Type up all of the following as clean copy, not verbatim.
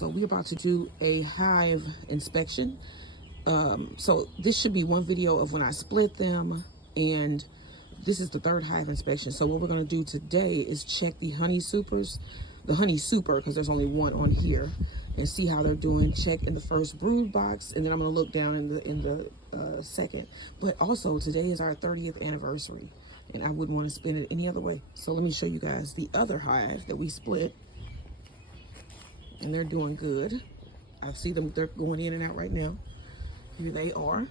So we're about to do a hive inspection. So this should be one video of when I split them, and this is the third hive inspection. So what we're going to do today is check the honey supers, the honey super, because there's only one on here, and see how they're doing. Check in the first brood box, and then I'm going to look down in the second. But also today is our 30th anniversary, and I wouldn't want to spend it any other way. So let me show you guys the other hive that we split, and they're doing good. I see them, they're going in and out right now. Here they are.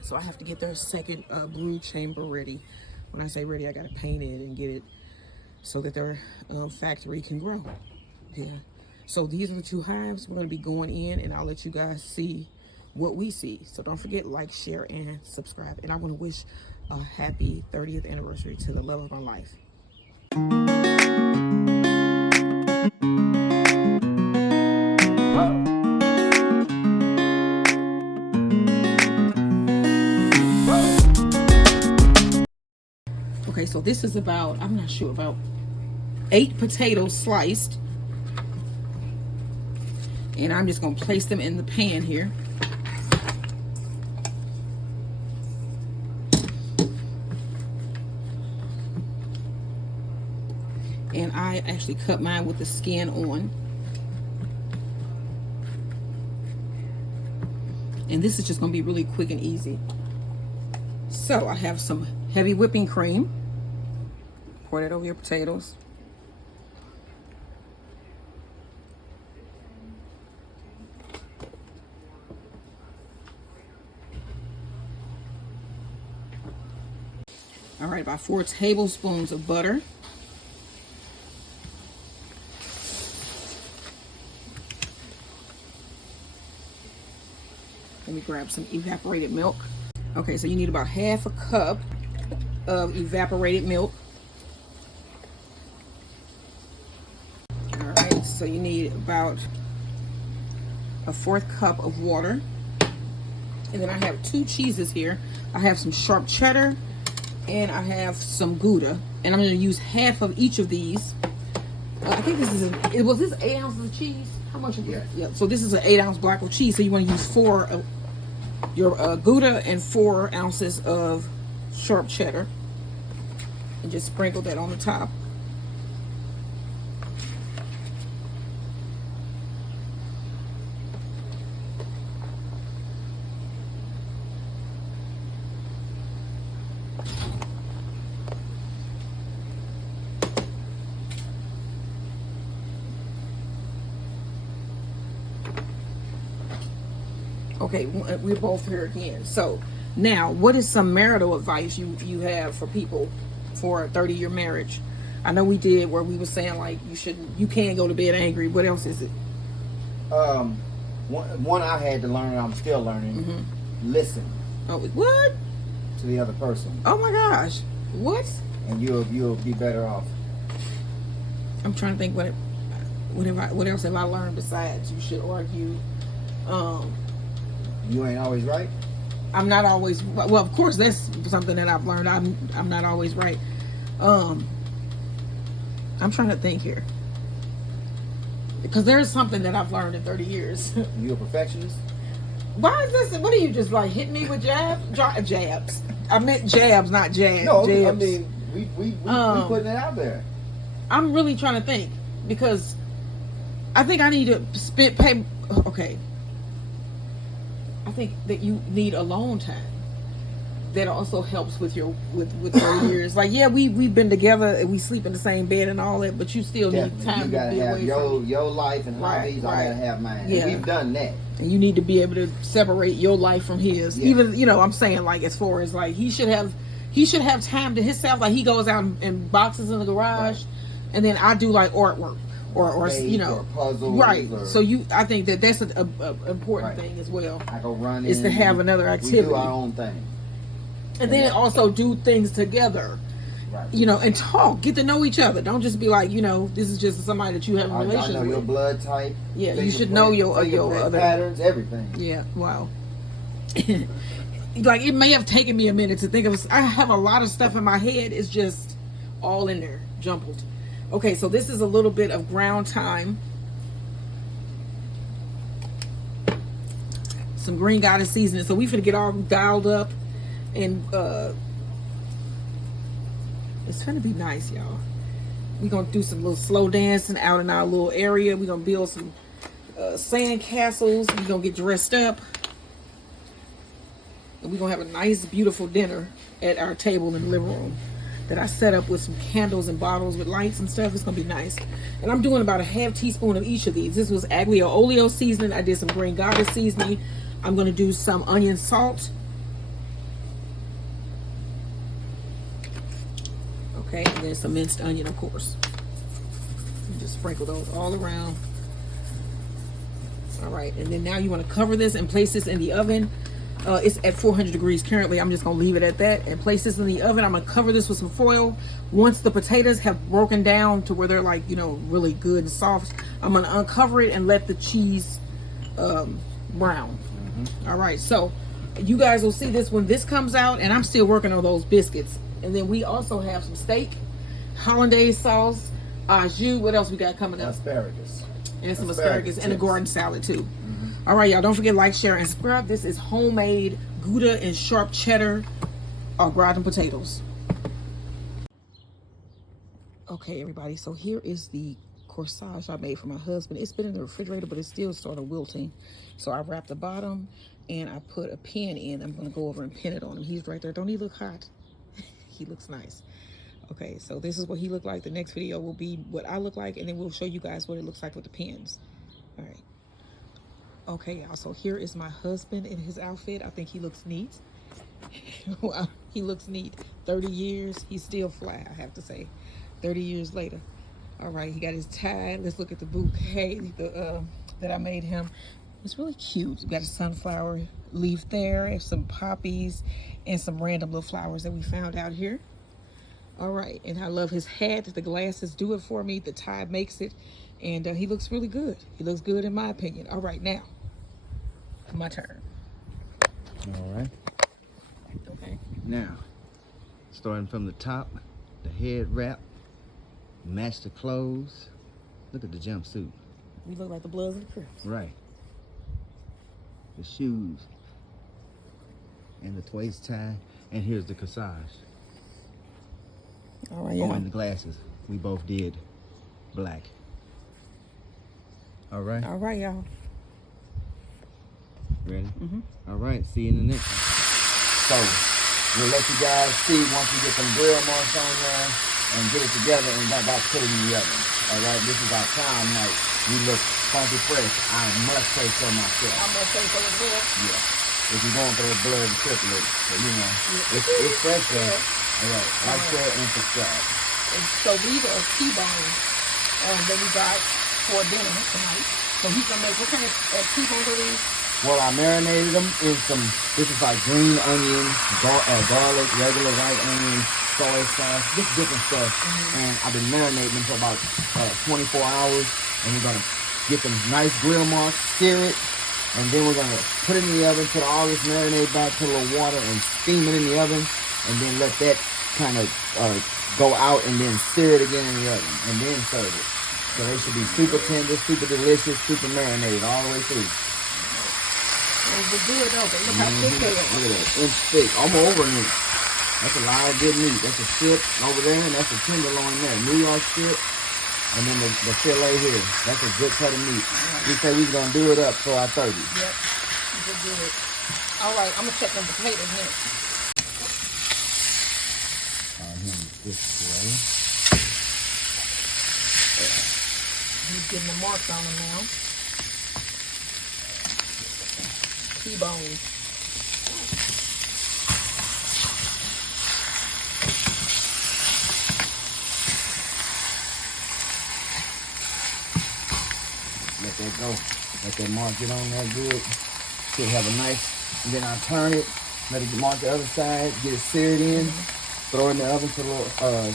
So I have to get their second brood chamber ready. When I say ready, I got to paint it and get it so that their factory can grow. Yeah. So these are the two hives. We're going to be going in, and I'll let you guys see what we see. So don't forget, like, share, and subscribe. And I want to wish a happy 30th anniversary to the love of my life. Okay, so this is about, I'm not sure, about 8 potatoes sliced. And I'm just going to place them in the pan here. And I actually cut mine with the skin on. And this is just going to be really quick and easy. So I have some heavy whipping cream. Pour that over your potatoes. All right, about 4 tablespoons of butter. Let me grab some evaporated milk. Okay, so you need about half a cup of evaporated milk. All right, so you need about a 1/4 cup of water. And then I have 2 cheeses here. I have some sharp cheddar and I have some Gouda. And I'm going to use half of each of these. I think this is, was this 8 ounces of cheese? How much is it? Yeah, so this is an 8-ounce block of cheese. So you want to use 4 of your Gouda and 4 ounces of sharp cheddar. And just sprinkle that on the top. Okay, we're both here again. So now, what is some marital advice you have for people for a 30-year marriage? I know we did where we were saying like you can't go to bed angry. What else is it? One I had to learn, I'm still learning. Mm-hmm. Listen. Oh, what? To the other person. Oh my gosh, what? And you'll be better off. I'm trying to think what else have I learned besides you should argue. You ain't always right? I'm not always, well, of course, that's something that I've learned. I'm not always right. I'm trying to think here. Because there's something that I've learned in 30 years. You a perfectionist? Why is this, what are you just like hitting me with jabs? I meant jabs, not jabs. No, jabs. I mean, we putting it out there. I'm really trying to think. Because I think I need to pay, okay. I think that you need alone time. That also helps with your with 30 years. Like, yeah, we've been together and we sleep in the same bed and all that, but you still need time to be away from your life and hobbies. I gotta have mine. Yeah. And we've done that. And you need to be able to separate your life from his. Yeah. Even I'm saying, like, as far as like he should have time to himself. Like, he goes out and boxes in the garage, and then I do like artwork. Or puzzles, right? So I think that's an important thing as well. I go run is to have another activity. We do our own thing, and then also do things together. Right. And talk, get to know each other. Don't just be like, this is just somebody that you have a relationship with. I know your blood type. Yeah, you should know your other patterns, everything. Yeah, wow. Like, it may have taken me a minute to think of. I have a lot of stuff in my head. It's just all in there, jumbled. Okay, so this is a little bit of ground thyme. some green GOUDA seasoning. So we finna get all dialed up, and it's gonna be nice, y'all. We're gonna do some little slow dancing out in our little area. We're gonna build some sand castles. We're gonna get dressed up, and we're gonna have a nice, beautiful dinner at our table in the living room that I set up with some candles and bottles with lights and stuff. It's gonna be nice. And I'm doing about a half teaspoon of each of these. This was aglio olio seasoning. I did some green GOUDA seasoning. I'm gonna do some onion salt. Okay, and then some minced onion, of course. You just sprinkle those all around. All right, and then now you want to cover this and place this in the oven. It's at 400 degrees currently. I'm just gonna leave it at that and place this in the oven. I'm gonna cover this with some foil. Once the potatoes have broken down to where they're like, you know, really good and soft, I'm gonna uncover it and let the cheese brown. All right, so you guys will see this when this comes out, and I'm still working on those biscuits. And then we also have some steak, hollandaise sauce, au jus. What else we got coming up? Asparagus. And some asparagus and a garden salad too. All right, y'all, don't forget like, share, and subscribe. This is homemade Gouda and sharp cheddar au gratin potatoes. Okay, everybody, so here is the corsage I made for my husband. It's been in the refrigerator, but it's still sort of wilting. So I wrapped the bottom and I put a pin in. I'm gonna go over and pin it on him. He's right there. Don't he look hot? He looks nice. Okay, so this is what he looked like. The next video will be what I look like, and then we'll show you guys what it looks like with the pins. All right. Okay, y'all, so here is my husband in his outfit. I think he looks neat. Wow, he looks neat. 30 years, he's still fly, I have to say. 30 years later. All right, he got his tie. Let's look at the bouquet that I made him. It's really cute. We got a sunflower leaf there, and some poppies, and some random little flowers that we found out here. All right, and I love his hat. The glasses do it for me. The tie makes it, and he looks really good. He looks good in my opinion. All right, now, my turn. All right. Okay. Now, starting from the top, the head wrap, match the clothes. Look at the jumpsuit. We look like the Bloods and the Crips. Right. The shoes. And the waist tie. And here's the corsage. All right, Oh, y'all. and the glasses. We both did black. All right. All right, y'all. Ready? Mm-hmm. All right. See you in the next one. So we'll let you guys see once we get some grill marks on there and get it together and about to put it in the oven. All right, this is our time night. We look funky fresh. I must say so myself. I'm gonna say so as well. Yeah. If you're going for that blood and triple, so you know, it's fresh there. All right, like, share, and subscribe. And so these are T-bones that we got for dinner tonight. So he's gonna make what kind of T-bones are these? Well, I marinated them in some, this is like green onion, garlic, regular white onion, soy sauce, just different stuff. And I've been marinating them for about 24 hours. And we're gonna get them nice grill marks, sear it, and then we're gonna put it in the oven, put all this marinade back, put a little water, and steam it in the oven, and then let that kind of go out, and then sear it again in the oven, and then serve it. So they should be super tender, super delicious, super marinated all the way through. Those are good though, but look how thick they are. Look at that, inch thick, almost over an inch. That's a lot of good meat. That's a strip over there, and that's a tenderloin there. New York strip, and then the fillet here. That's a good cut of meat. Right. We said we was gonna do it up for our 30. Yep, you do it. All right, I'm gonna check them potatoes next. This way. He's getting the marks on them now. T-bones. Let that go. Let that mark get on there good. Should have a nice, and then I turn it, let it mark the other side, get it seared in, throw it in the oven, put a little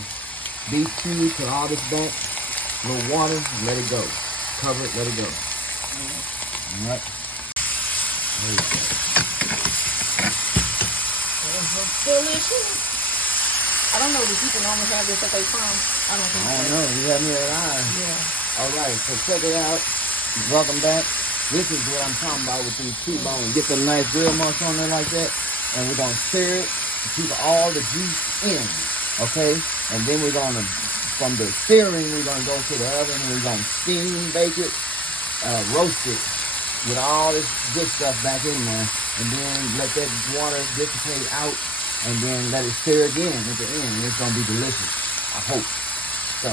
beef cube, put all this back, a little water, and let it go. Cover it, let it go. All right. There you go. Delicious. I don't know, do people normally have this at their prom? I don't think so. I don't know, you have me at eye. Yeah. All right, so check it out. Welcome back. This is what I'm talking about with these T-bones. Get some nice grill marks on there like that. And we're gonna sear it to keep all the juice in. Okay? And then we're gonna, from the searing, we're gonna go to the oven and we're gonna steam, bake it, roast it with all this good stuff back in there. And then let that water dissipate out and then let it sear again at the end. It's gonna be delicious, I hope. So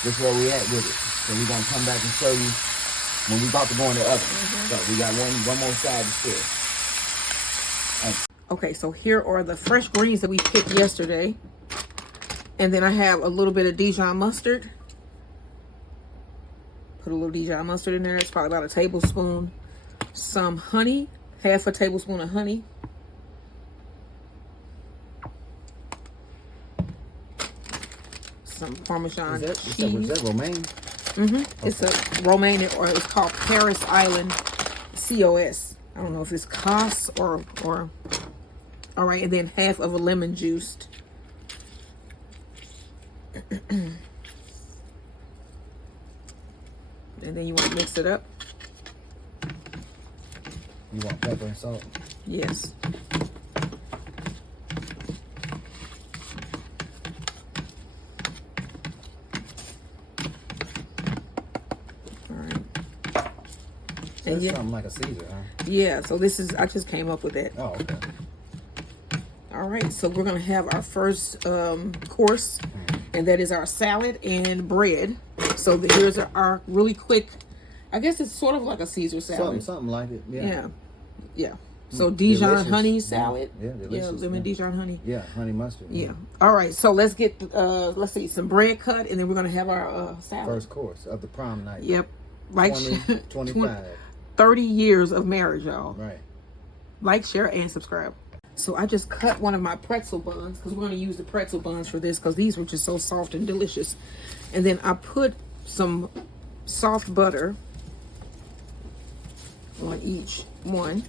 this is where we at with it. So we're gonna come back and show you when we about to go in the oven. So we got one more side to sear. Okay, so here are the fresh greens that we picked yesterday. And then I have a little bit of Dijon mustard. Put a little Dijon mustard in there. It's probably about a tablespoon. Some honey, half a tablespoon of honey. Some Parmesan cheese. Is that romaine? It's a romaine, or it's called Paris Island COS. I don't know if it's COS or all right, and then half of a lemon juiced. And then you want to mix it up. You want pepper and salt? Yes. All right. So it's something like a Caesar, huh? Yeah, so this is, I just came up with that. Oh, okay. All right, so we're gonna have our first course, and that is our salad and bread. So here's our really quick, I guess it's sort of like a Caesar salad. Something like it, yeah. Yeah. So Dijon Delicious. honey salad. Yeah, delicious. Lemon Dijon honey. Yeah, honey mustard. Yeah. All right, so let's get, let's see, some bread cut, and then we're gonna have our salad. First course of the prom night. Yep. Like 25. 30 years of marriage, y'all. Right. Like, share, and subscribe. So I just cut one of my pretzel buns, because we're going to use the pretzel buns for this, because these were just so soft and delicious. And then I put some soft butter on each one.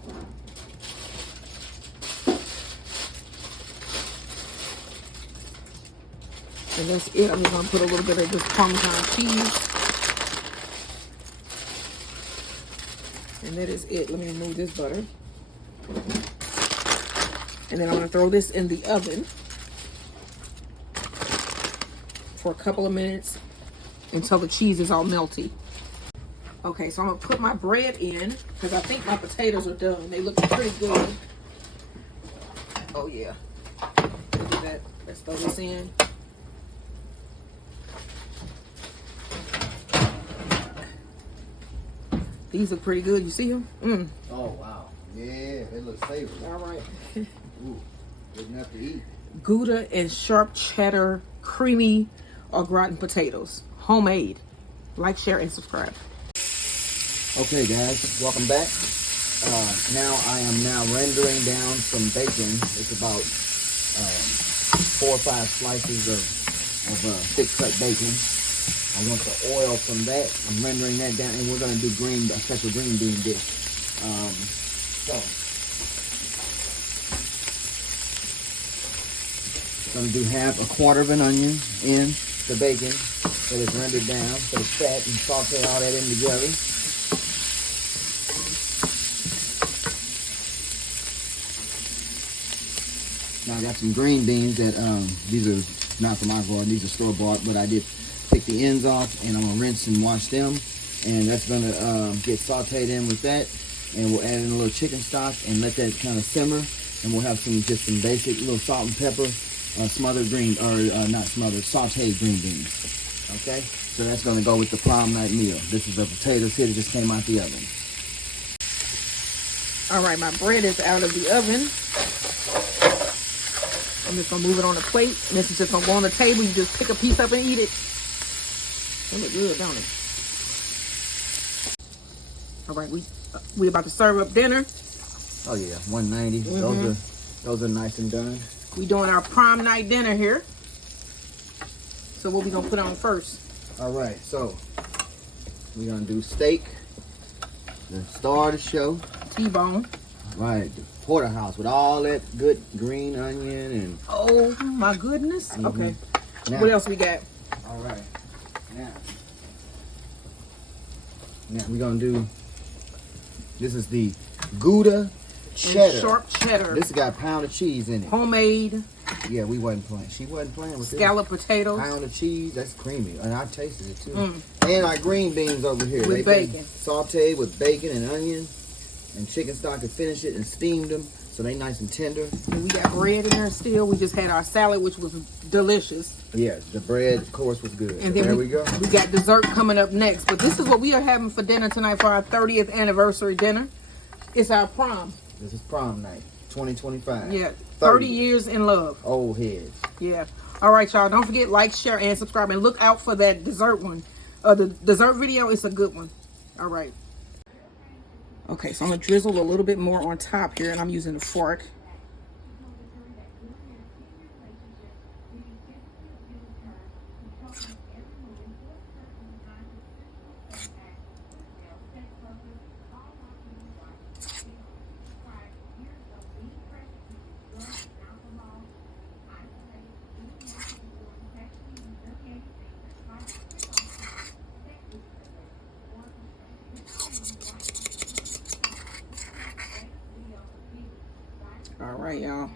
And that's it. I'm just going to put a little bit of this Parmesan cheese. And that is it. Let me remove this butter. And then I'm going to throw this in the oven for a couple of minutes until the cheese is all melty. Okay, so I'm going to put my bread in, because I think my potatoes are done. They look pretty good. Oh, yeah. Look at that. Let's throw this in. These look pretty good. You see them? Mm. Oh, wow. Yeah, they look savory. All right. Ooh, good enough to eat. Gouda and sharp cheddar, creamy au gratin potatoes. Homemade. Like, share, and subscribe. Okay, guys, welcome back. Now I am rendering down some bacon. It's about 4 or 5 slices of thick cut bacon. I want the oil from that. I'm rendering that down, and we're going to do a special green bean dish. Going to do a quarter of an onion in the bacon that is rendered down for the fat, and saute all that in together. Now I got some green beans that these are not from our garden, these are store bought, but I did pick the ends off, and I'm gonna rinse and wash them, and that's gonna get sauteed in with that, and we'll add in a little chicken stock and let that kind of simmer, and we'll have just some basic little salt and pepper, sauteed green beans. Okay, so that's gonna go with the prom night meal. This is the potatoes here that just came out the oven. All right, my bread is out of the oven. I'm just gonna move it on a plate, and this is just gonna go on the table. You just pick a piece up and eat it. It look good, don't it? All right, we about to serve up dinner. Oh yeah, 190. Those are nice and done. We doing our prom night dinner here. So what we gonna put on first? All right, so we're gonna do steak, the star of the show. T-bone. Right, the porterhouse with all that good green onion and. Oh my goodness. Okay. Now, what else we got? All right. Now we're gonna do This is the Gouda cheddar. And sharp cheddar. This has got a pound of cheese in it. Homemade. Yeah, we wasn't playing. She wasn't playing with Scallop this. potatoes. Pound of cheese. That's creamy. And I tasted it too. And our green beans over here. With bacon. Sauteed with bacon and onion and chicken stock to finish it and steamed them. So they nice and tender. And we got bread in there still. We just had our salad, which was delicious. Yeah, the bread, of course, was good. And so then there we go. We got dessert coming up next. But this is what we are having for dinner tonight for our 30th anniversary dinner. It's our prom. This is prom night, 2025. Yeah, 30 years in love. Old heads. Yeah. All right, y'all. Don't forget, like, share, and subscribe. And look out for that dessert one. The dessert video is a good one. All right. Okay, so I'm going to drizzle a little bit more on top here, and I'm using a fork. All right, y'all.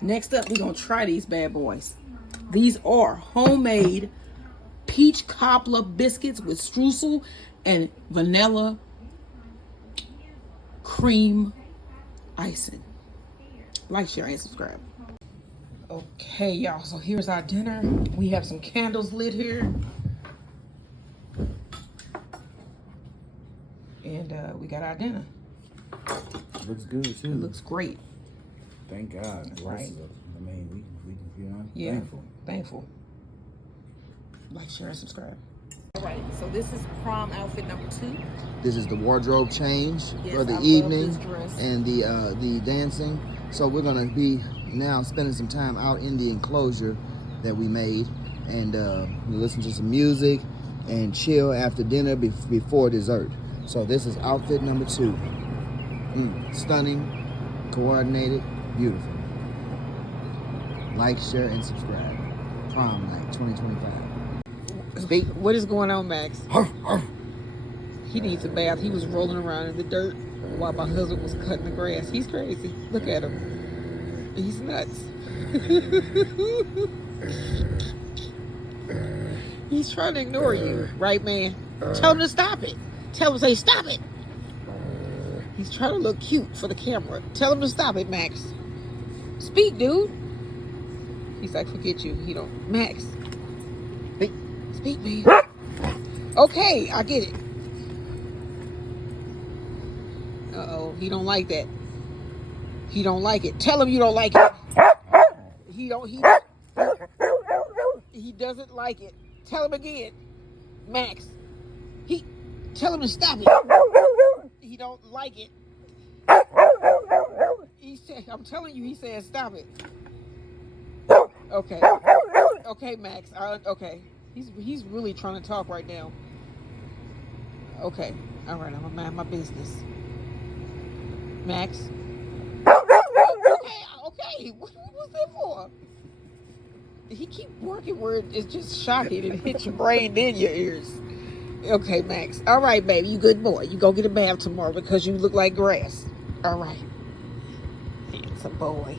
Next up, we're going to try these bad boys. These are homemade peach cobbler biscuits with streusel and vanilla cream icing. Like, share, and subscribe. Okay, y'all. So here's our dinner. We have some candles lit here. And we got our dinner. Looks good, too. It looks great. Thank God. Right. I mean, we you know, Yeah, thankful. thankful. Like, share, and subscribe. All right, so this is prom outfit number 2. This is the wardrobe change Yes, for the I love evening this dress. and the dancing. So we're gonna be now spending some time out in the enclosure that we made, and listen to some music and chill after dinner before dessert. So this is outfit number 2. Stunning, coordinated, beautiful. Like, share, and subscribe. Prom night 2025. Speak. What is going on, Max? He needs a bath. He was rolling around in the dirt while my husband was cutting the grass. He's crazy. Look at him. He's nuts. He's trying to ignore you, right, man? Tell him to stop it. Tell him to say, stop it. He's trying to look cute for the camera. Tell him to stop it, Max. Speak, dude. He's like, forget you. He don't. Max. Speak, man. Okay, I get it. Uh-oh, he don't like that. He don't like it. Tell him you don't like it. He doesn't like it. Tell him again. Max. Tell him to stop it. He don't like it. He said, I'm telling you, he said stop it. Okay. Okay, Max. Okay. He's really trying to talk right now. Okay. All right, I'm gonna mind my business. Max. Okay. What was that for? He keep working where it's just shocking and hit your brain then your ears. Okay, Max. All right, baby. You good boy. You go get a bath tomorrow because you look like grass. All right. Handsome boy.